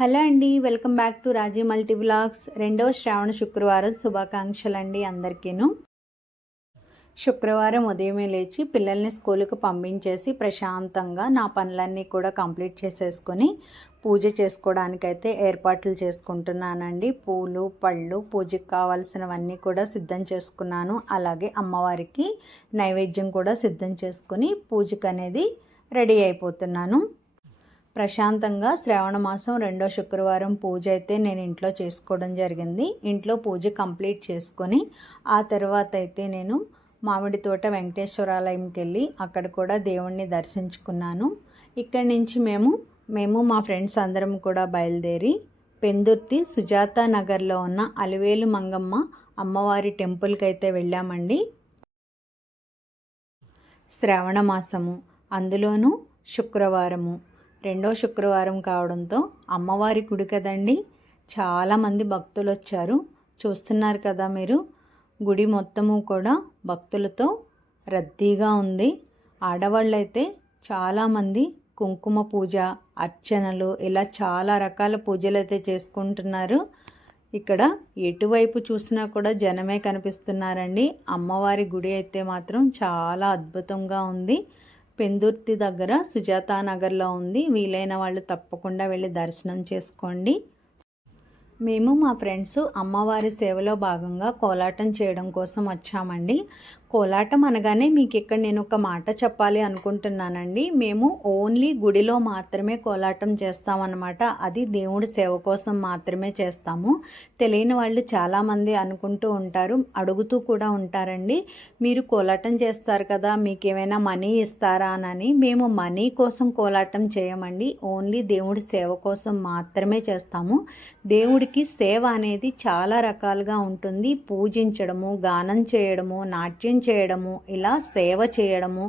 Hello అండి welcome back to Raji multi vlogs. రెండవ శ్రావణ శుక్రవారం శుభాకాంక్షలు అండి అందరికీను. శుక్రవారం ఉదయమే లేచి పిల్లల్ని స్కూల్కి పంపించేసి ప్రశాంతంగా నా పనులన్నీ కూడా కంప్లీట్ చేసేసుకొని పూజ చేసుకోవడానికైతే ఏర్పాట్లు చేసుకుంటున్నానండి. పూలు పళ్ళు పూజకు కావాల్సినవన్నీ కూడా సిద్ధం చేసుకున్నాను. అలాగే అమ్మవారికి నైవేద్యం కూడా సిద్ధం చేసుకుని పూజకు అనేది రెడీ అయిపోతున్నాను. ప్రశాంతంగా శ్రావణ మాసం రెండో శుక్రవారం పూజ అయితే నేను ఇంట్లో చేసుకోవడం జరిగింది. ఇంట్లో పూజ కంప్లీట్ చేసుకొని ఆ తర్వాత అయితే నేను మామిడి తోట వెంకటేశ్వరాలయంకి వెళ్ళి అక్కడ కూడా దేవుణ్ణి దర్శించుకున్నాను. ఇక్కడి నుంచి మేము మేము మా ఫ్రెండ్స్ అందరం కూడా బయలుదేరి పెందుర్తి సుజాత నగర్లో ఉన్న అలివేలు మంగమ్మ అమ్మవారి టెంపుల్కి అయితే వెళ్ళామండి. శ్రావణ మాసము అందులోనూ శుక్రవారము రెండో శుక్రవారం కావడంతో అమ్మవారి గుడి కదండి. చాలామంది భక్తులు వచ్చారు చూస్తున్నారు కదా మీరు. గుడి మొత్తము కూడా భక్తులతో రద్దీగా ఉంది. ఆడవాళ్ళైతే చాలామంది కుంకుమ పూజ అర్చనలు ఇలా చాలా రకాల పూజలు అయితే చేసుకుంటున్నారు. ఇక్కడ ఎటువైపు చూసినా కూడా జనమే కనిపిస్తున్నారండి. అమ్మవారి గుడి అయితే మాత్రం చాలా అద్భుతంగా ఉంది. పెందుర్తి దగ్గర సుజాతా నగర్లో ఉంది. వీలైన వాళ్ళు తప్పకుండా వెళ్ళి దర్శనం చేసుకోండి. మేము మా ఫ్రెండ్స్ అమ్మవారి సేవలో భాగంగా కోలాటం చేయడం కోసం వచ్చామండి. కోలాటం అనగానే మీకు ఇక్కడ నేను ఒక మాట చెప్పాలి అనుకుంటున్నానండి. మేము ఓన్లీ గుడిలో మాత్రమే కోలాటం చేస్తామన్నమాట. అది దేవుడి సేవ కోసం మాత్రమే చేస్తాము. తెలియని వాళ్ళు చాలామంది అనుకుంటూ ఉంటారు అడుగుతూ కూడా ఉంటారండి. మీరు కోలాటం చేస్తారు కదా మీకు ఏమైనా మనీ ఇస్తారా అని మేము మనీ కోసం కోలాటం చేయమండి. ఓన్లీ దేవుడి సేవ కోసం మాత్రమే చేస్తాము. దేవుడికి సేవ అనేది చాలా రకాలుగా ఉంటుంది. పూజించడము గానం చేయడము నాట్యం చేయడము ఇలా సేవ చేయడము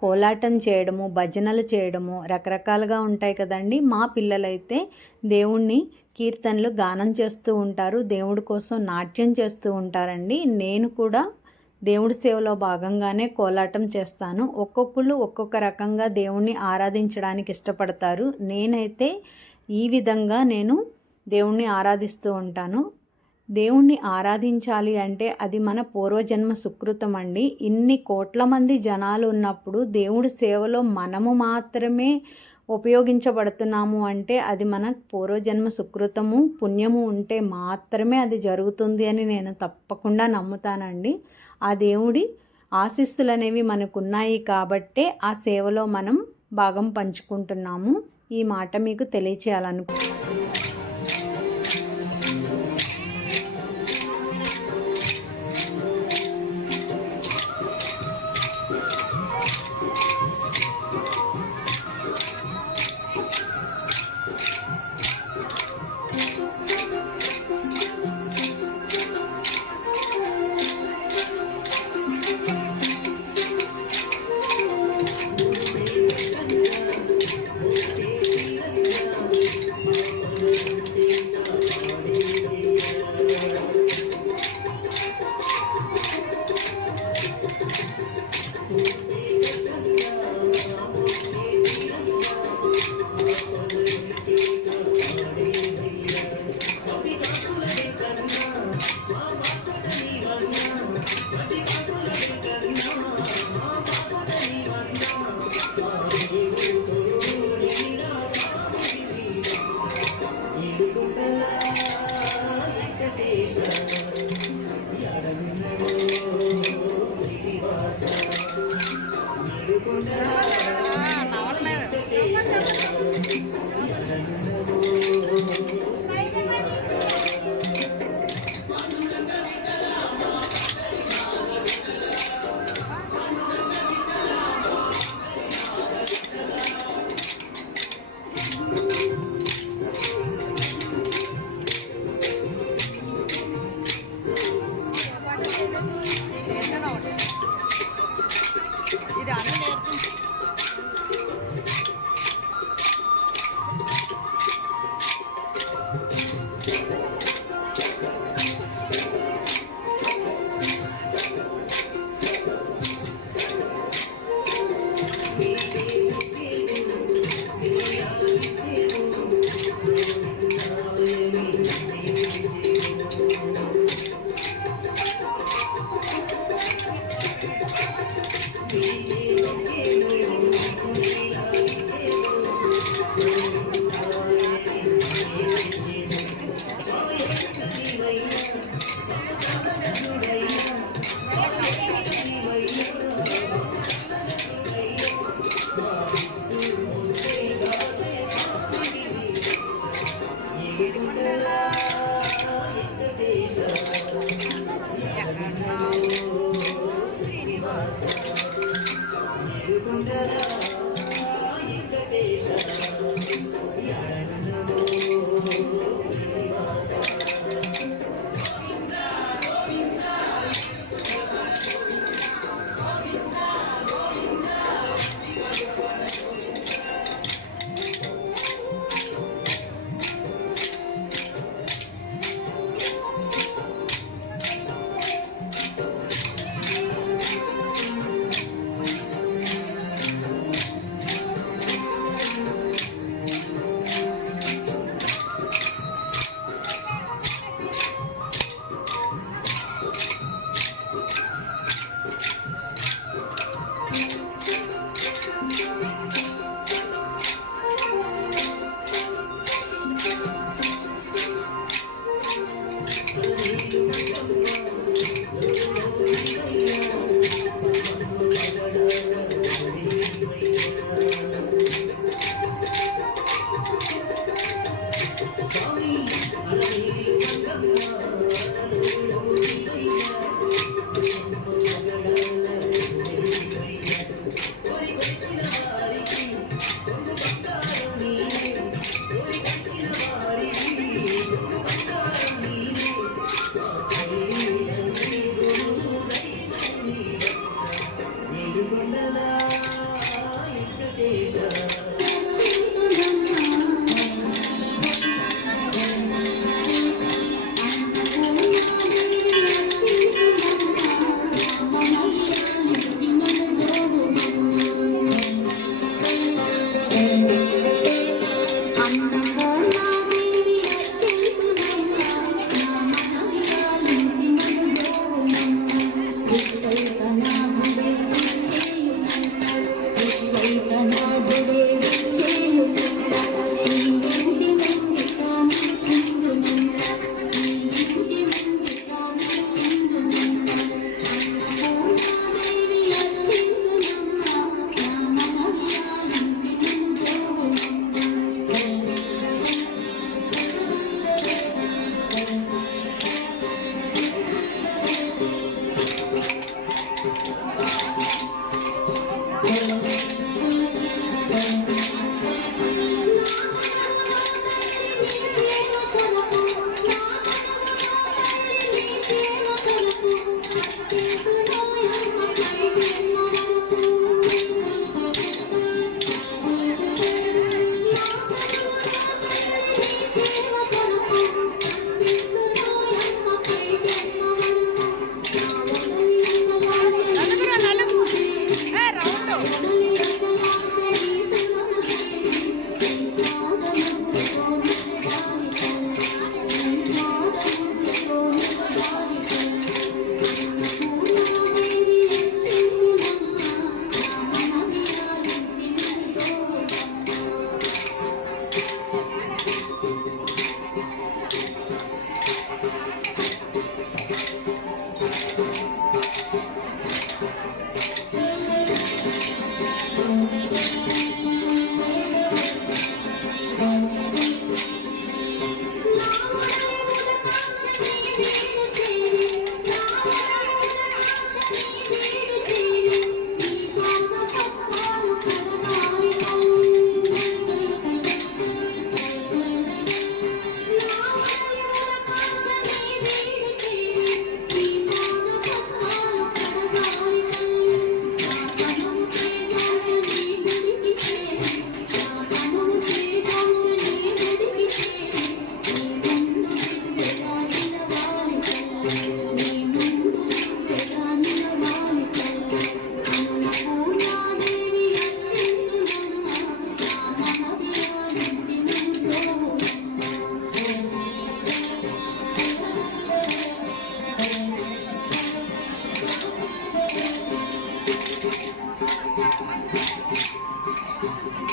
కోలాటం చేయడము భజనలు చేయడము రకరకాలుగా ఉంటాయి కదండి. మా పిల్లలైతే దేవుణ్ణి కీర్తనలు గానం చేస్తూ ఉంటారు దేవుడి కోసం నాట్యం చేస్తూ ఉంటారండి. నేను కూడా దేవుడి సేవలో భాగంగానే కోలాటం చేస్తాను. ఒక్కొక్కళ్ళు ఒక్కొక్క రకంగా దేవుణ్ణి ఆరాధించడానికి ఇష్టపడతారు. నేనైతే ఈ విధంగా నేను దేవుణ్ణి ఆరాధిస్తూ ఉంటాను. దేవుణ్ణి ఆరాధించాలి అంటే అది మన పూర్వజన్మ సుకృతం అండి. ఇన్ని కోట్ల మంది జనాలు ఉన్నప్పుడు దేవుడి సేవలో మనము మాత్రమే ఉపయోగించబడుతున్నాము అంటే అది మన పూర్వజన్మ సుకృతము పుణ్యము ఉంటే మాత్రమే అది జరుగుతుంది అని నేను తప్పకుండా నమ్ముతానండి. ఆ దేవుడి ఆశీస్సులు అనేవి మనకున్నాయి కాబట్టే ఆ సేవలో మనం భాగం పంచుకుంటున్నాము. ఈ మాట మీకు తెలియచేయాలనుకుంటున్నాను. Thank you.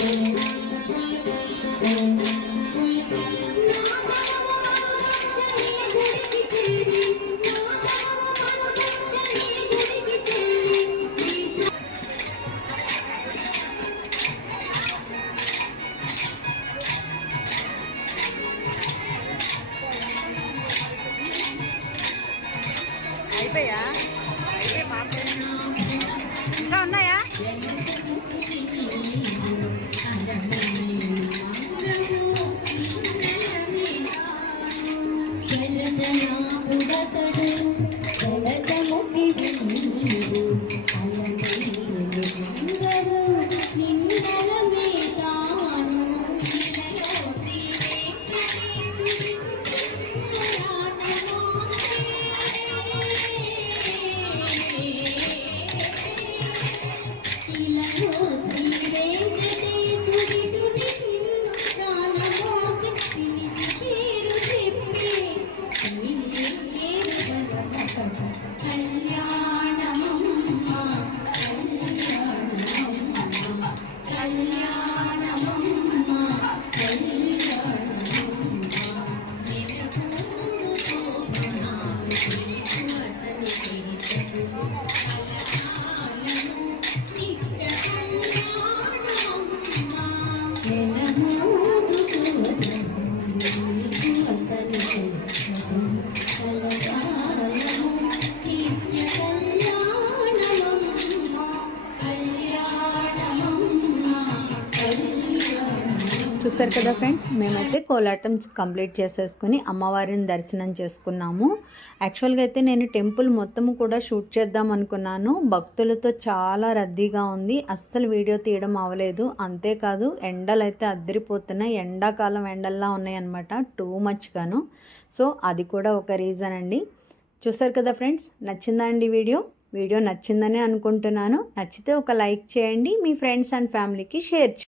Yeah. You. చూసారు కదా ఫ్రెండ్స్? మేమైతే కోలాటం కంప్లీట్ చేసేసుకుని అమ్మవారిని దర్శనం చేసుకున్నాము. యాక్చువల్గా అయితే నేను టెంపుల్ మొత్తం కూడా షూట్ చేద్దాం అనుకున్నాను. భక్తులతో చాలా రద్దీగా ఉంది. అస్సలు వీడియో తీయడం అవ్వలేదు. అంతేకాదు ఎండలు అయితే అద్దరిపోతున్నాయి. ఎండాకాలం ఎండల్లా ఉన్నాయన్నమాట. టూ మచ్గాను సో అది కూడా ఒక రీజన్ అండి. చూసారు కదా ఫ్రెండ్స్? నచ్చిందా అండి వీడియో? వీడియో నచ్చిందనే అనుకుంటున్నాను. నచ్చితే ఒక లైక్ చేయండి. మీ ఫ్రెండ్స్ అండ్ ఫ్యామిలీకి షేర్ చేయండి.